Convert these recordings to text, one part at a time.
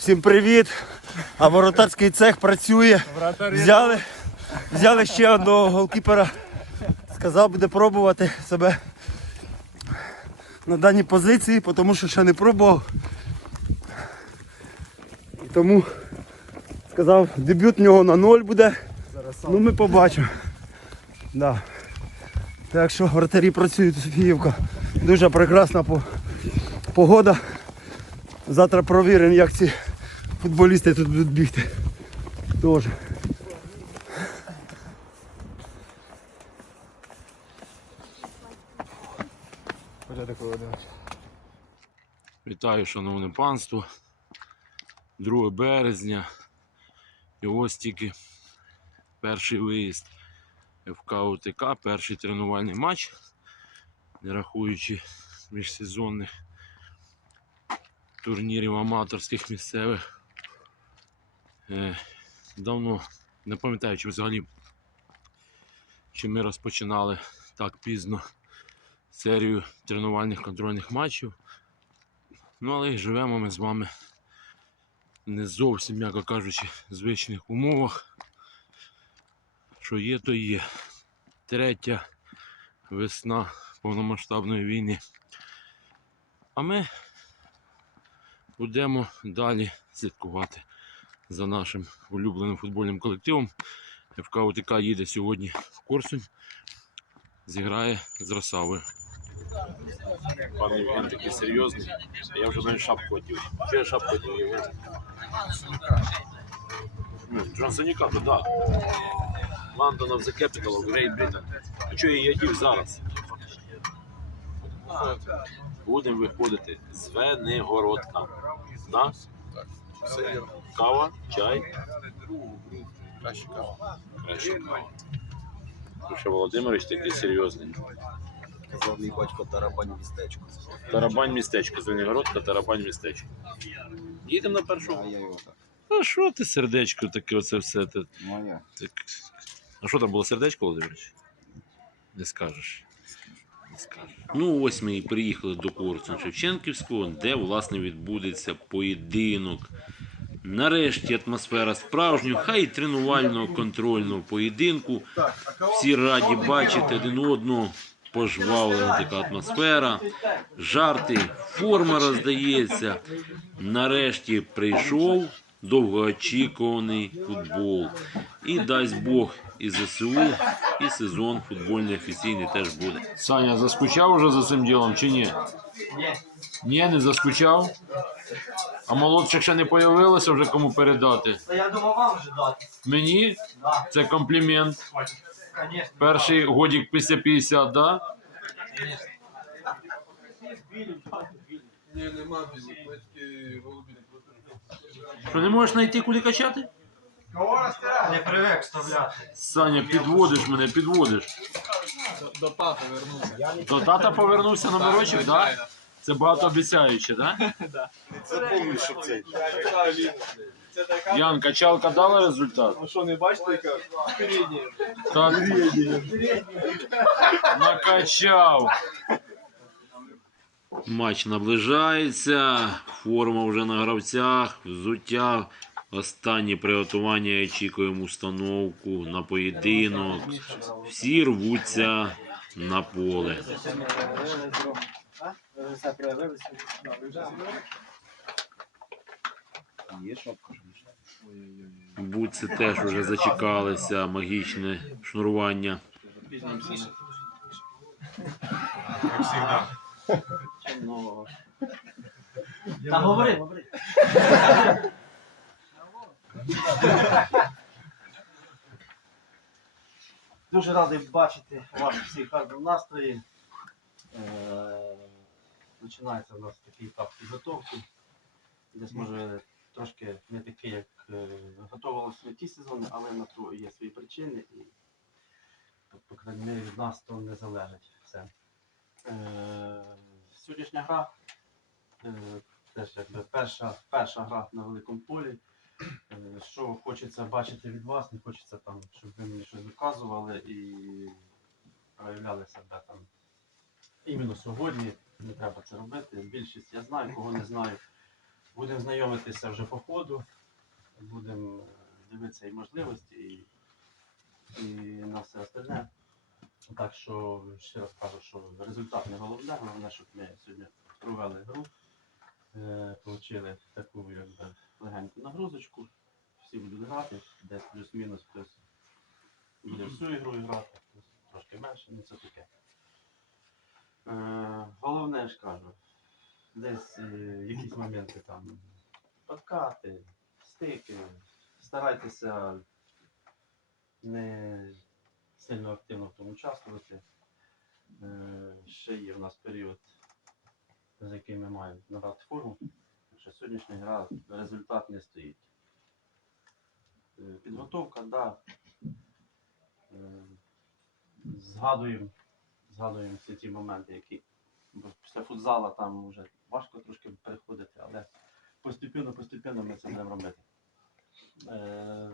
Всім привіт! А воротарський цех працює. Взяли, взяли ще одного голкіпера. Сказав, буде пробувати себе на даній позиції, тому що ще не пробував. І тому сказав, дебют в нього на ноль буде. Ну ми побачимо. Да. Так що вратарі працюють Софіївка. Дуже прекрасна погода. Завтра провіримо, як ці футболісти тут будуть бігти. Теж. Вітаю, шановне панство. 2 березня. І ось тільки перший виїзд ФК ОТК, перший тренувальний матч, не рахуючи міжсезонних турнірів аматорських місцевих. Е, давно не пам'ятаю, чи взагалі чи ми розпочинали так пізно серію тренувальних контрольних матчів. Ну, але живемо ми з вами не зовсім, м'яко кажучи, в звичних умовах. Що є, то є. Третя весна повномасштабної війни. А ми будемо далі слідкувати за нашим улюбленим футбольним колективом. ФК УТК їде сьогодні в Корсунь, зіграє з Росавою. Пан Євген такий серйозний. Я вже навіть шапку хотів. Що я шапку хотів, Євген? Ну, Джонсоніка, то так. London of the Capital of Great Britain. А що я її одів зараз? Будемо виходити з Венигородка. Так? Кава, чай. Краще кава. Краще кава. Що Володимирович такий серйозний. Казав мій батько тарабань містечко. Тарабань містечко, з Венігородка, тарабань містечко. Їдемо на першу. А я його так. А що ти сердечко таке, оце все? Ти, Моя. так... А що там було сердечко, Володимирович? Не скажеш. Ну, ось ми і приїхали до Корсун Шевченківського, де, власне, відбудеться поєдинок. Нарешті атмосфера справжнього, хай і тренувального контрольного поєдинку. Всі раді бачити один одного. Пожвавлена така атмосфера, жарти, форма роздається. Нарешті прийшов довгоочікуваний футбол. І дасть Бог і ЗСУ, і сезон футбольний офіційний теж буде. Саня, заскучав уже за цим ділом чи ні? Ні, не заскучав. А молодших ще не появилося вже кому передати. Та я думав вам вже дати. Мені Да, це комплімент. конечно. Перший годик після 50, да? конечно. Ні, нема голубі. Що не можеш знайти куди качати? Не привик вставляти. Саня, підводиш мене, підводиш. До- папи вернувся. До тата повернувся номерочок, так? Це багатообіцяюче, так? Запомни, цей. Це. Ян, качалка дала результат? А що, не бачите, яка? Передня. Так. Накачав. Матч наближається, форма вже на гравцях, взуття. Останні приготування очікуємо установку на поєдинок. Всі рвуться на поле. Будці теж вже зачекалися магічне шнурування. Та говори, говори. Дуже радий бачити вас всіх гарному настрої. Е, Починається у нас такий етап підготовки. Десь може трошки не такий, як е, готувалися ті сезони, але на то є свої причини і по крайній мірі від нас то не залежить все. Е, Сьогоднішня гра теж якби перша, перша гра на великому полі. Е, Що хочеться бачити від вас, не хочеться там, щоб ви мені щось доказували і проявляли себе там. Іменно сьогодні не треба це робити. Більшість я знаю, кого не знаю. Будемо знайомитися вже по ходу, будемо дивитися і можливості, і, і на все остальне. Так що ще раз кажу, що результат не головне, головне, щоб ми сьогодні провели гру, е, отримали таку якби, легеньку нагрузочку, всі будуть грати, десь плюс-мінус, хтось буде всю ігру грати, трошки менше, ну це таке. Е, головне ж кажу, десь е, якісь моменти там подкати, стики, старайтеся не сильно активно в тому участвувати. Е, Ще є в нас період, за який ми маємо набрати форму. Що сьогоднішня гра результат не стоїть. Е, Підготовка. Да. Е, Згадуємо, згадуємо всі ті моменти, які бо після футзала там вже важко трошки переходити, але постепенно, постепенно ми це будемо робити. Е,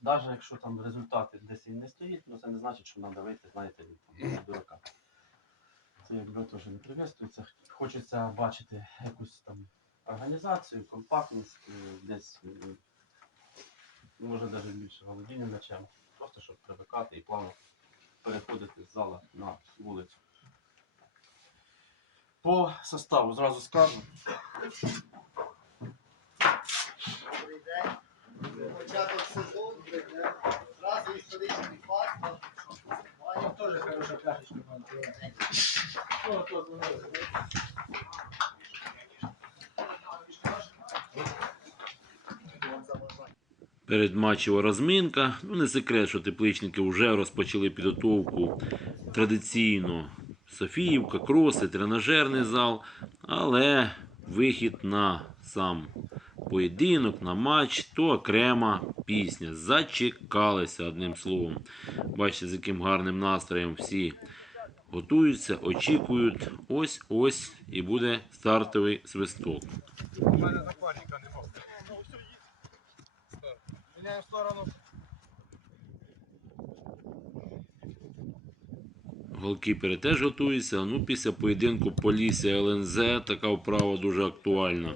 навіть якщо там результати десь і не стоїть, ну це не значить, що треба вийти, знаєте, там, дурака. Це якби теж не приветствується. Хочеться бачити якусь там організацію, компактність, е, десь, е, може навіть більше володіння м'ячем, просто щоб привикати і плавно переходити з зала на вулицю. По составу зразу скажу. Початок сезону, зразу історичний факт. Маємо теж хороша пляшечка. Передматчева розминка. Ну, не секрет, що тепличники вже розпочали підготовку традиційно. Софіївка, кроси, тренажерний зал, але вихід на сам поєдинок, на матч, то окрема пісня. Зачекалися одним словом. Бачите, з яким гарним настроєм всі готуються, очікують. Ось ось і буде стартовий свисток. У мене закладника нема. Міняємо сторону. Голкіпери теж готуються. Ну, після поєдинку Полісся ЛНЗ така вправа дуже актуальна.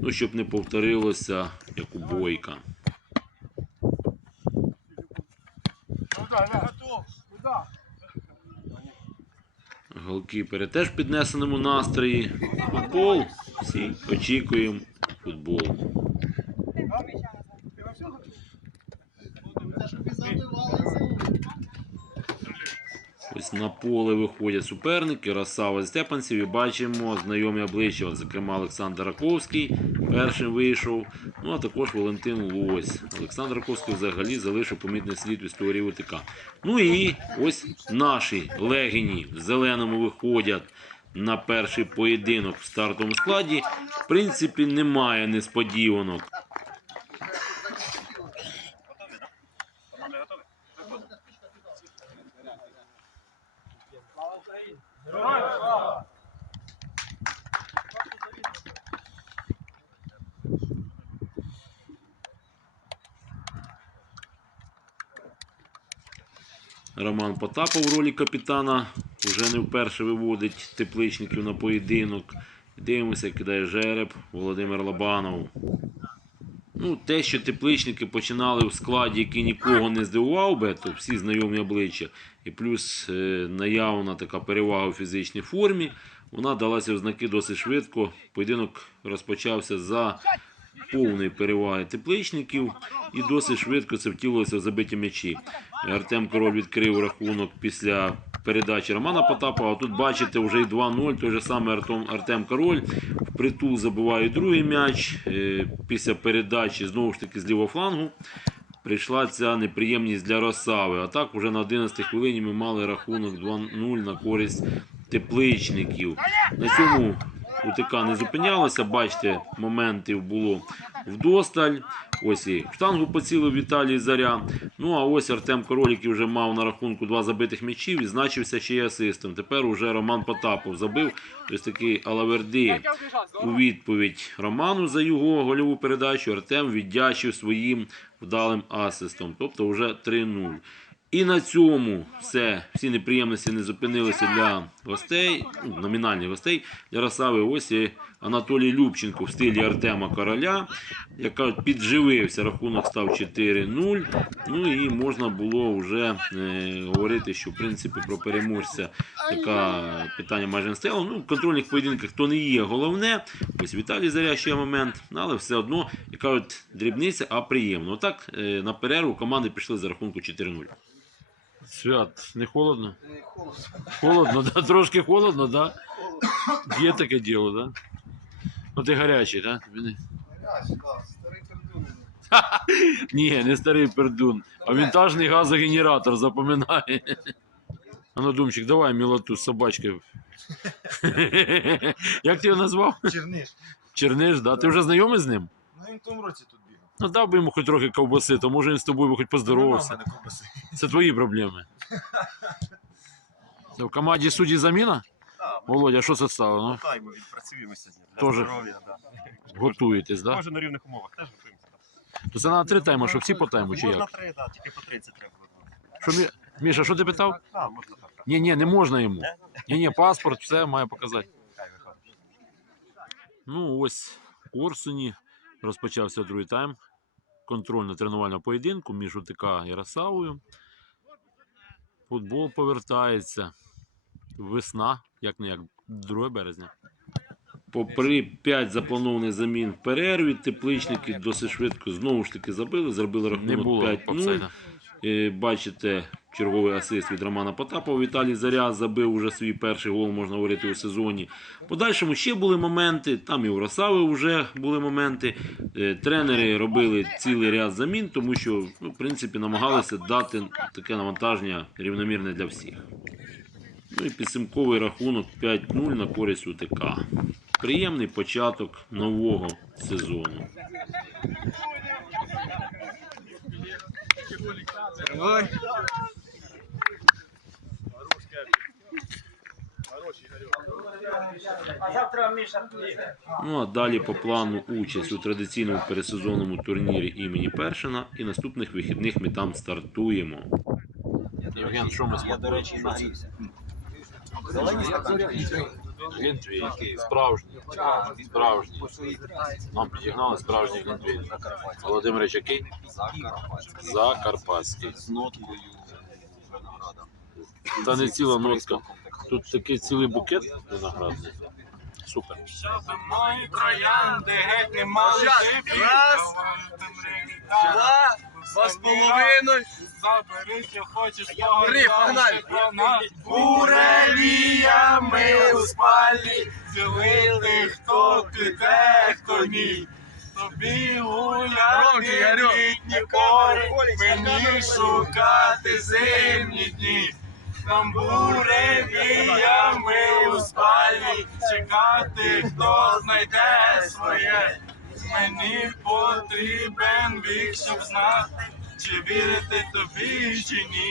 Ну, щоб не повторилося, як у Бойка. Куда? Я Голкіпери теж в піднесеному настрої. Футбол. Всі очікуємо футбол. Ви забивалися. Ось на поле виходять суперники, Росава Степанців і бачимо знайомі обличчя, От, зокрема Олександр Раковський першим вийшов, ну а також Валентин Лось. Олександр Раковський взагалі залишив помітний слід в історії ВТК. Ну і ось наші легені в зеленому виходять на перший поєдинок в стартовому складі. В принципі, немає несподіванок. Роман Потапов в ролі капітана вже не вперше виводить тепличників на поєдинок. Дивимося, кидає жереб Володимир Лобанов. Ну, те, що тепличники починали в складі, який нікого не здивував би, то всі знайомі обличчя, і плюс е, наявна така перевага у фізичній формі, вона далася в знаки досить швидко. Поєдинок розпочався за повної переваги тепличників, і досить швидко це втілилося в забиті м'ячі. Артем Король відкрив рахунок після передачі Романа Потапова. Тут бачите вже і 2-0. Той же самий Артем, Артем Король впритул забиває другий м'яч. Е, Після передачі знову ж таки з лівого флангу. Прийшла ця неприємність для Росави. А так, вже на 11 хвилині ми мали рахунок 2-0 на користь тепличників. На цьому УТК не зупинялося. Бачите, моментів було вдосталь. Ось і штангу поцілив Віталій Заря. Ну а ось Артем Король, який вже мав на рахунку два забитих м'ячів, і значився ще й асистом. Тепер уже Роман Потапов забив. Ось такий Алаверди у відповідь Роману за його гольову передачу. Артем віддячив своїм вдалим асистом. Тобто вже 3-0. І на цьому все. Всі неприємності не зупинилися для гостей, ну, номінальних гостей Ярослави ось і Анатолій Любченко в стилі Артема Короля, яка підживився, рахунок став 4-0. Ну і можна було вже е, говорити, що в принципі про переможця така питання майже не стояло. Ну, в контрольних поєдинках то не є головне. Ось Віталій Заря ще момент, але все одно, яка от дрібниця, а приємно. Отак е, на перерву команди пішли за рахунку 4-0. Свят, не холодно? Не холодно. Холодно, да? Трошки холодно, да? Є таке діло, да? Ну ти гарячий, да? Гарячий, да, старий пердун. Ні, не старий пердун, а вінтажний газогенератор запоминає. А ну, Думчик, давай мілоту з собачки. Як ти його назвав? Черниш. Черниш, да? Ти вже знайомий з ним? Ну він в тому році тут. Ну дав би йому хоч трохи ковбаси, то може він з тобою би хоч поздоровався. Нема в мене ковбаси. Це твої проблеми. Це в команді судді заміна? Так, Володя, що це стало? Ну, Таймо відпрацюємо сьогодні. Для Тоже. здоров'я, да. готуєтесь, да? Може на рівних умовах теж готуємося. То це на три тайми, що всі по тайму, чи Можна як? три, да, тільки по 30 треба було. Що, Мі... Міша, що ти питав? Так, можна так. Ні, ні, не можна йому. Ні, ні, паспорт, все має показати. Хай виходить. Ну, ось в Корсуні розпочався другий тайм контрольно-тренувального поєдинку між УТК Ярославою. Футбол повертається. Весна, як не як 2 березня. Попри 5 запланованих замін в перерві, тепличники досить швидко знову ж таки забили, зробили рахунок 5-0. Е, Бачите, черговий асист від Романа Потапова. Віталій Заря забив уже свій перший гол, можна говорити, у сезоні. Подальшому ще були моменти. Там і у Росави вже були моменти. Е, Тренери робили цілий ряд замін, тому що ну, в принципі намагалися дати таке навантаження рівномірне для всіх. Ну і підсумковий рахунок 5-0 на користь УТК. Приємний початок нового сезону. Приїде. Ну а далі по плану участь у традиційному пересезонному турнірі імені Першина і наступних вихідних ми там стартуємо. Євген, що ми Я, до речі. Зелені стаканчики. Глінтвейн, справжній, справжній. Нам підігнали справжній. Закарпатський. Володимирович, який? Закарпатський. Закарпатський. З ноткою винограда. Та не ціла нотка. Тут такий цілий букет виноградний. Супер. Мої троянди геть не мали шипів. Раз. Два, два з половиною. Забери, що хочеш того. Три, погнали. Буревіями у спальні ділити, хто ти, де, хто ні. Тобі Громче, гуляти літні пори, мені шукати зимні дні. Там буревіями у спальні чекати, хто знайде своє. Мені потрібен вік, щоб знати, чи вірити тобі, чи ні.